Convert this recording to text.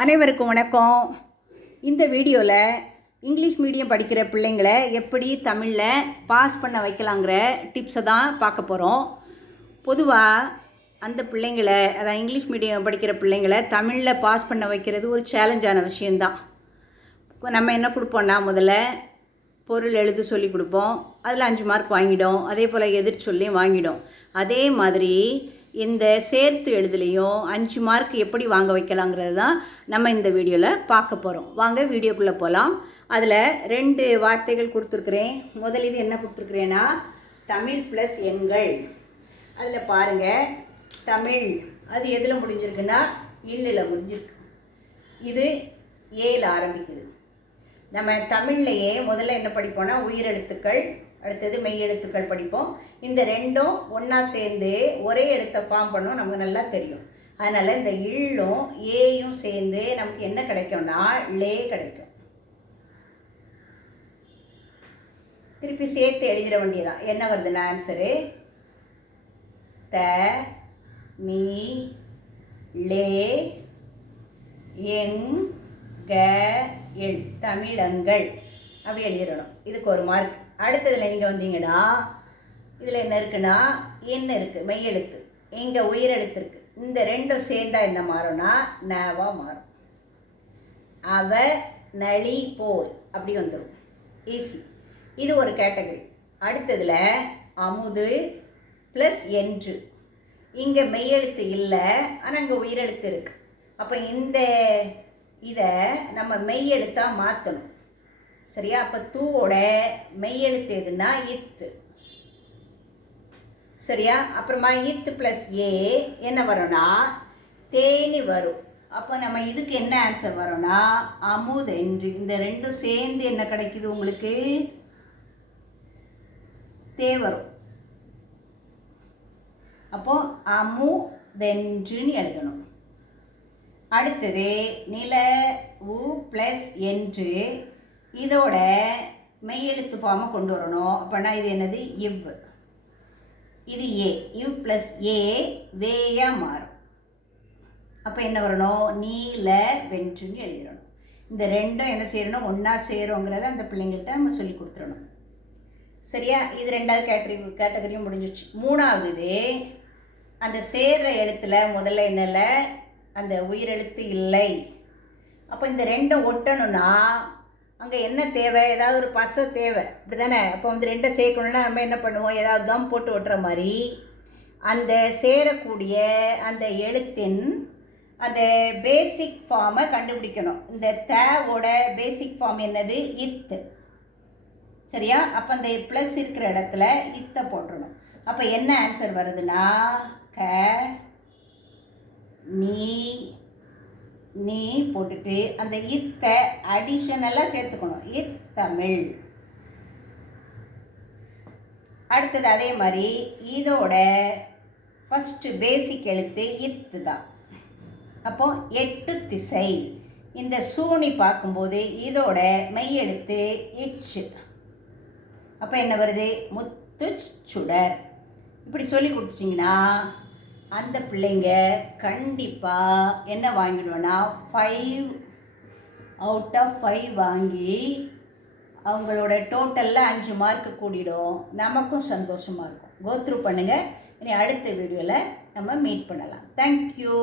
அனைவருக்கும் வணக்கம். இந்த வீடியோவில் இங்கிலீஷ் மீடியம் படிக்கிற பிள்ளைங்களை எப்படி தமிழில் பாஸ் பண்ண வைக்கலாங்கிற டிப்ஸை தான் பார்க்க போகிறோம். பொதுவாக அந்த பிள்ளைங்களை, அதான் இங்கிலீஷ் மீடியம் படிக்கிற பிள்ளைங்களை தமிழில் பாஸ் பண்ண வைக்கிறது ஒரு சேலஞ்சான விஷயந்தான். நம்ம என்ன கொடுப்போம்னா, முதல்ல பொருள் எழுத சொல்லி கொடுப்போம். அதில் 5 மார்க் வாங்கிடும். அதே போல் எதிர் சொல்லியும் வாங்கிடும். அதே மாதிரி இந்த சேர்த்து எழுதுலையும் 5 மார்க் எப்படி வாங்க வைக்கலாங்கிறது தான் நம்ம இந்த வீடியோவில் பார்க்க போகிறோம். வாங்க வீடியோக்குள்ளே போகலாம். அதில் 2 வார்த்தைகள் கொடுத்துருக்குறேன். முதல் இது என்ன கொடுத்துருக்குறேன்னா, தமிழ் ப்ளஸ் எங்கள். அதில் பாருங்கள், தமிழ் அது எதில் முடிஞ்சிருக்குன்னா இல்லில் முடிஞ்சிருக்கு. இது ஏல ஆரம்பிக்குது. நம்ம தமிழ்லையே முதல்ல என்ன படிப்போம்னா உயிரெழுத்துக்கள், அடுத்தது மெய் எழுத்துக்கள் படிப்போம். இந்த ரெண்டும் ஒன்றா சேர்ந்து ஒரே எழுத்தை ஃபார்ம் பண்ணோம், நமக்கு நல்லா தெரியும். அதனால் இந்த இள்ளும் ஏயும் சேர்ந்து நமக்கு என்ன கிடைக்கும்னா லே கிடைக்கும். திருப்பி சேர்த்து எழுதிட வேண்டியதான். என்ன வருதுன்னா ஆன்சரு த மீ லே எங் க எள், தமிழங்கள் அப்படி எழுதிடணும். இதுக்கு 1 மார்க். அடுத்ததில் நீங்கள் வந்தீங்கன்னா இதில் என்ன இருக்குன்னா என்ன இருக்குது, மெய்யெழுத்து, இங்கே உயிரெழுத்து இருக்குது. இந்த ரெண்டும் சேர்ந்தால் என்ன மாறும்னா நவா மாறும். அவ நளி போல் அப்படி வந்துடும். ஈஸி. இது ஒரு கேட்டகரி. அடுத்ததில் அமுது ப்ளஸ் என்று. இங்கே மெய்யெழுத்து இல்லை, ஆனால் இங்கே உயிரெழுத்து இருக்குது. அப்போ இந்த இதை நம்ம மெய்யெழுத்தாக மாற்றணும். சரியா? அப்போ தூவோட மெய்யெழுத்து எதுன்னா இத்து. சரியா? அப்புறமா இத்து ப்ளஸ் ஏ என்ன வரும்னா தேனி வரும். அப்போ நம்ம இதுக்கு என்ன ஆன்சர் வரும்னா அமுதென்று. இந்த ரெண்டும் சேர்ந்து என்ன கிடைக்குது உங்களுக்கு? தே வரும். அப்போ அமுதென்றுன்னு எழுதணும். அடுத்தது நில உ ப்ளஸ் என்று. இதோட மெய்யெழுத்து ஃபார்மை கொண்டு வரணும். அப்படின்னா இது என்னது? இவ். இது ஏ. இவ் ப்ளஸ் ஏ வேயாக மாறும். அப்போ என்ன வரணும்? நீல வென்றுன்னு எழுதிடணும். இந்த ரெண்டும் என்ன செய்யணும்? ஒன்றா சேருங்கிறத அந்த பிள்ளைங்கள்ட்ட நம்ம சொல்லி கொடுத்துடணும். சரியா? இது 2வது கேட்டகரியும் முடிஞ்சிடுச்சு. 3வது இது அந்த சேர்ற எழுத்தில் முதல்ல என்னல அந்த உயிரெழுத்து இல்லை. அப்போ இந்த ரெண்டும் ஒட்டணும்னா அங்கே என்ன தேவை? ஏதாவது ஒரு பசை தேவை, இப்படி தானே? அப்போ வந்து 2 சேர்க்கணுன்னா நம்ம என்ன பண்ணுவோம்? ஏதாவது கம் போட்டு ஒட்டுற மாதிரி அந்த சேரக்கூடிய அந்த எழுத்தின் அந்த பேசிக் ஃபார்மை கண்டுபிடிக்கணும். இந்த தேவோட பேசிக் ஃபார்ம் என்னது? இத்து. சரியா? அப்போ அந்த ப்ளஸ் இருக்கிற இடத்துல இத்தை போட்டுடணும். அப்போ என்ன ஆன்சர் வருதுன்னா க நீ போட்டுட்டு அந்த இத்தை அடிஷனலாக சேர்த்துக்கணும். இத்தமிழ். அடுத்தது அதே மாதிரி இதோட ஃபஸ்ட்டு பேசிக் எழுத்து இத்து தான். அப்போ 8 திசை. இந்த சூனி பார்க்கும்போது இதோட மெய் எழுத்து இச்சு. அப்போ என்ன வருது? முத்து சுடர். இப்படி சொல்லி கொடுத்துட்டிங்கன்னா அந்த பிள்ளைங்க கண்டிப்பாக என்ன வாங்கிடுவோன்னா 5 அவுட் ஆஃப் 5 வாங்கி அவங்களோட டோட்டலில் 5 மார்க்கு கூடிடும். நமக்கும் சந்தோஷமாக இருக்கும். கோத்ரூ பண்ணுங்கள். இனி அடுத்த வீடியோவில் நம்ம மீட் பண்ணலாம். தேங்க்யூ.